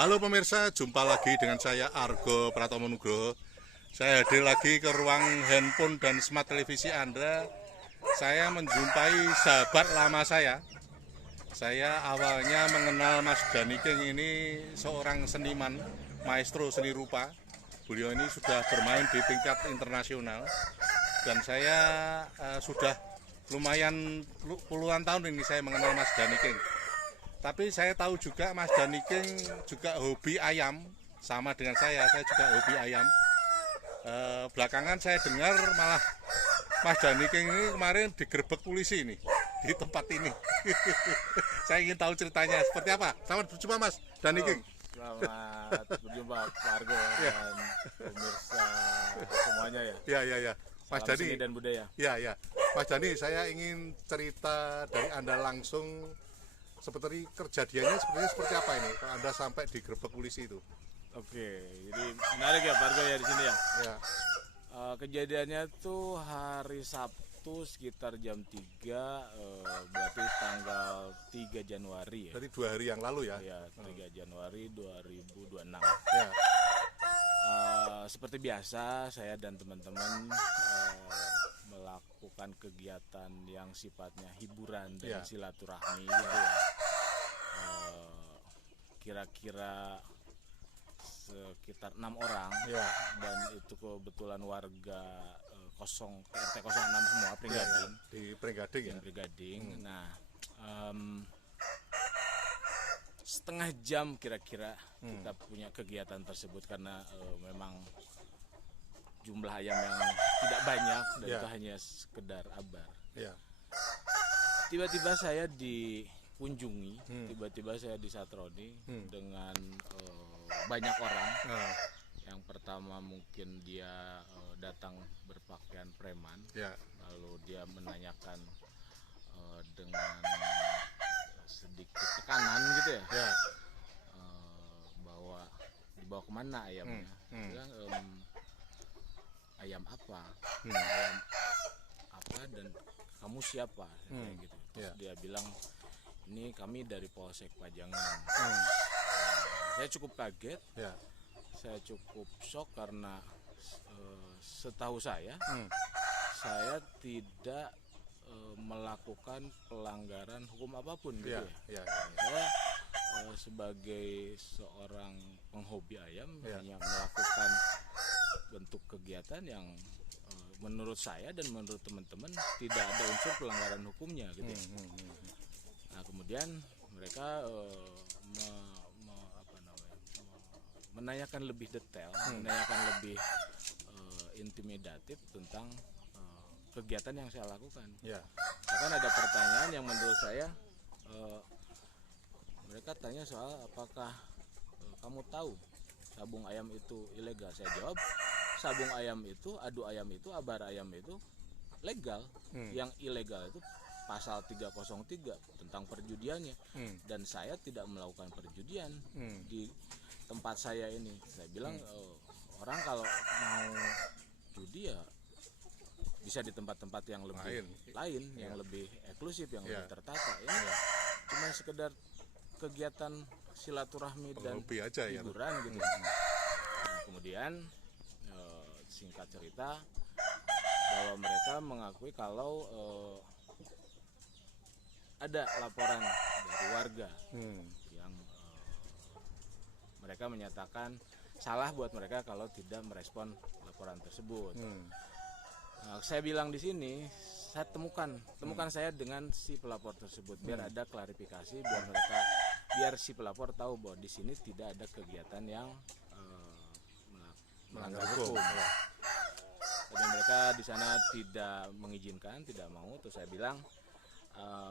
Halo pemirsa, jumpa lagi dengan saya Argo Pratomo Nugroho. Saya hadir lagi ke ruang handphone dan smart televisi Anda. Saya menjumpai sahabat lama saya. Saya awalnya mengenal Mas Dhani King ini seorang seniman, maestro seni rupa. Beliau ini sudah bermain di tingkat internasional dan saya sudah lumayan puluhan tahun ini saya mengenal Mas Dhani King. Tapi saya tahu juga Mas Dhani King juga hobi ayam, sama dengan saya juga hobi ayam. Belakangan saya dengar malah Mas Dhani King ini kemarin digerebek polisi ini di tempat ini. Saya ingin tahu ceritanya seperti apa. Selamat berjumpa Mas Dhani King. Selamat berjumpa Pak Argo dan pemirsa semuanya ya. Ya. Mas Salam Dhani seni dan budaya. Ya. Mas Dhani, saya ingin cerita dari Anda langsung seperti kejadiannya seperti apa ini? Kalau Anda sampai digerebek polisi itu. Oke, jadi menarik ya Pak Argo ya di sini ya. Ya. Kejadiannya tuh hari Sabtu sekitar jam 3, berarti tanggal 3 Januari ya. Dari 2 hari yang lalu ya. Ya, 3 Januari 2026. Ya. Seperti biasa saya dan teman-teman melakukan kegiatan yang sifatnya hiburan dan silaturahmi gitu ya. Kira-kira sekitar 6 orang dan itu kebetulan warga RT 06 semua Pringgading. Di Pringgading ya. Pringgading. Nah, setengah jam kira-kira kita punya kegiatan tersebut karena memang jumlah ayam yang tidak banyak dan itu hanya sekedar abar. Tiba-tiba saya dikunjungi, tiba-tiba saya disatroni dengan banyak orang. Yang pertama mungkin dia datang berpakaian preman, lalu dia menanyakan dengan sedikit tekanan gitu ya, bahwa dibawa kemana ayamnya. Bilang, ayam apa, ayam apa dan kamu siapa, kayak gitu. Terus dia bilang, ini kami dari Polsek Pajangan. Saya cukup kaget, saya cukup shock karena setahu saya tidak melakukan pelanggaran hukum apapun gitu ya. Saya sebagai seorang penghobi ayam hanya melakukan bentuk kegiatan yang menurut saya dan menurut teman-teman tidak ada unsur pelanggaran hukumnya gitu ya. Nah kemudian mereka menanyakan lebih detail, menanyakan lebih intimidatif tentang kegiatan yang saya lakukan. Bahkan ada pertanyaan yang menurut saya mereka tanya soal apakah kamu tahu sabung ayam itu ilegal. Saya jawab sabung ayam itu, adu ayam itu, abar ayam itu legal. Yang ilegal itu pasal 303 tentang perjudiannya. Dan saya tidak melakukan perjudian di tempat saya ini. Saya bilang orang kalau mau judi ya bisa di tempat-tempat yang lebih lain yang lebih eksklusif, yang lebih tertata. Ini cuma sekedar kegiatan silaturahmi dan hiburan gitu. Nah, kemudian singkat cerita bahwa mereka mengakui kalau ada laporan dari warga yang mereka menyatakan salah buat mereka kalau tidak merespon laporan tersebut. Nah, saya bilang di sini, saya temukan saya dengan si pelapor tersebut biar ada klarifikasi, biar si pelapor tahu bahwa di sini tidak ada kegiatan yang melanggar hukum. Dan mereka di sana tidak mengizinkan, tidak mau. Terus saya bilang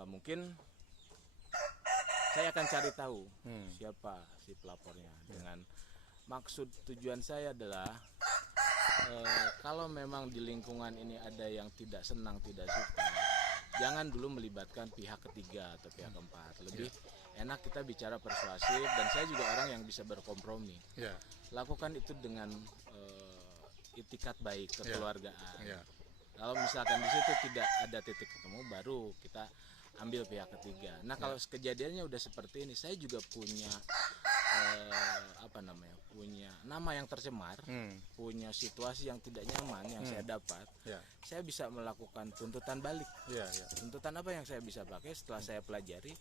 mungkin saya akan cari tahu siapa si pelapornya. Dengan maksud tujuan saya adalah kalau memang di lingkungan ini ada yang tidak senang, tidak suka, jangan dulu melibatkan pihak ketiga atau pihak keempat. Lebih enak kita bicara persuasif, dan saya juga orang yang bisa berkompromi. Lakukan itu dengan itikat baik kekeluargaan. Kalau misalkan di situ tidak ada titik ketemu, baru kita ambil pihak ketiga. Nah kalau kejadiannya udah seperti ini, saya juga punya punya nama yang tercemar, punya situasi yang tidak nyaman yang saya dapat. Saya bisa melakukan tuntutan balik. Tuntutan apa yang saya bisa pakai setelah saya pelajari?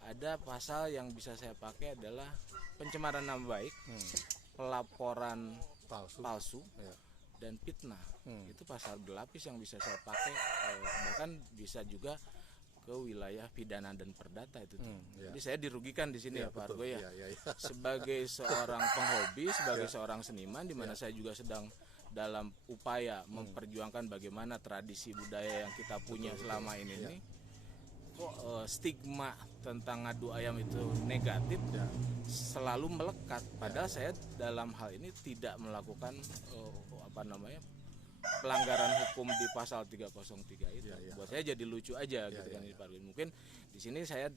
Ada pasal yang bisa saya pakai adalah pencemaran nama baik, pelaporan palsu, dan fitnah. Itu pasal berlapis yang bisa saya pakai, bahkan bisa juga ke wilayah pidana dan perdata itu. Jadi saya dirugikan di sini ya Pak Argo ya. Sebagai seorang penghobi, sebagai seorang seniman, di mana saya juga sedang dalam upaya memperjuangkan bagaimana tradisi budaya yang kita punya selama ini. Kok stigma tentang ngadu ayam itu negatif selalu melekat. Padahal saya dalam hal ini tidak melakukan pelanggaran hukum di pasal 303 itu. Buat saya jadi lucu aja gitu kan. Mungkin di sini saya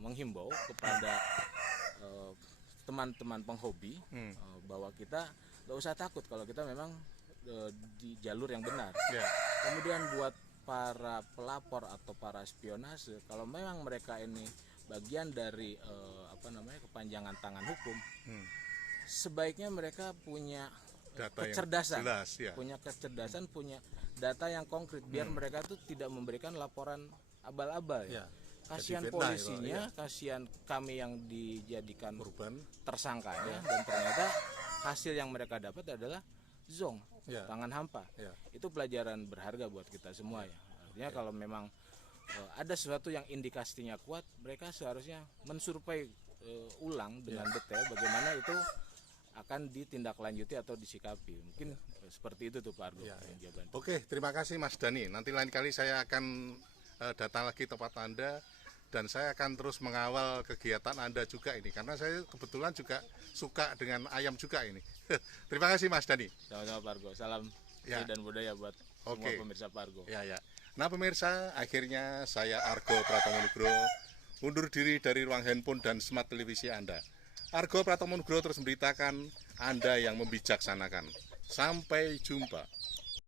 menghimbau kepada teman-teman penghobi bahwa kita nggak usah takut kalau kita memang di jalur yang benar. Kemudian buat para pelapor atau para spionase, kalau memang mereka ini bagian dari kepanjangan tangan hukum, sebaiknya mereka punya data kecerdasan, punya kecerdasan, punya data yang konkret, biar mereka tuh tidak memberikan laporan abal-abal. Kasihan polisinya, kasihan kami yang dijadikan tersangkanya, dan ternyata hasil yang mereka dapat adalah zong, tangan hampa. Itu pelajaran berharga buat kita semua ya. Artinya kalau memang ada sesuatu yang indikasinya kuat, mereka seharusnya mensurvei ulang dengan detail bagaimana itu akan ditindaklanjuti atau disikapi. Mungkin seperti itu tuh Pak Argo. Oke, terima kasih Mas Dani. Nanti lain kali saya akan datang lagi tempat Anda, dan saya akan terus mengawal kegiatan Anda juga ini, karena saya kebetulan juga suka dengan ayam juga ini. Terima kasih Mas Dani. Sama-sama Pak Argo. Salam dan budaya buat semua pemirsa Pak Argo. Nah pemirsa, akhirnya saya Argo Pratomo Nugroho undur diri dari ruang handphone dan smart televisi Anda. Argo Pratomo Nugroho terus memberitakan, Anda yang membijaksanakan. Sampai jumpa.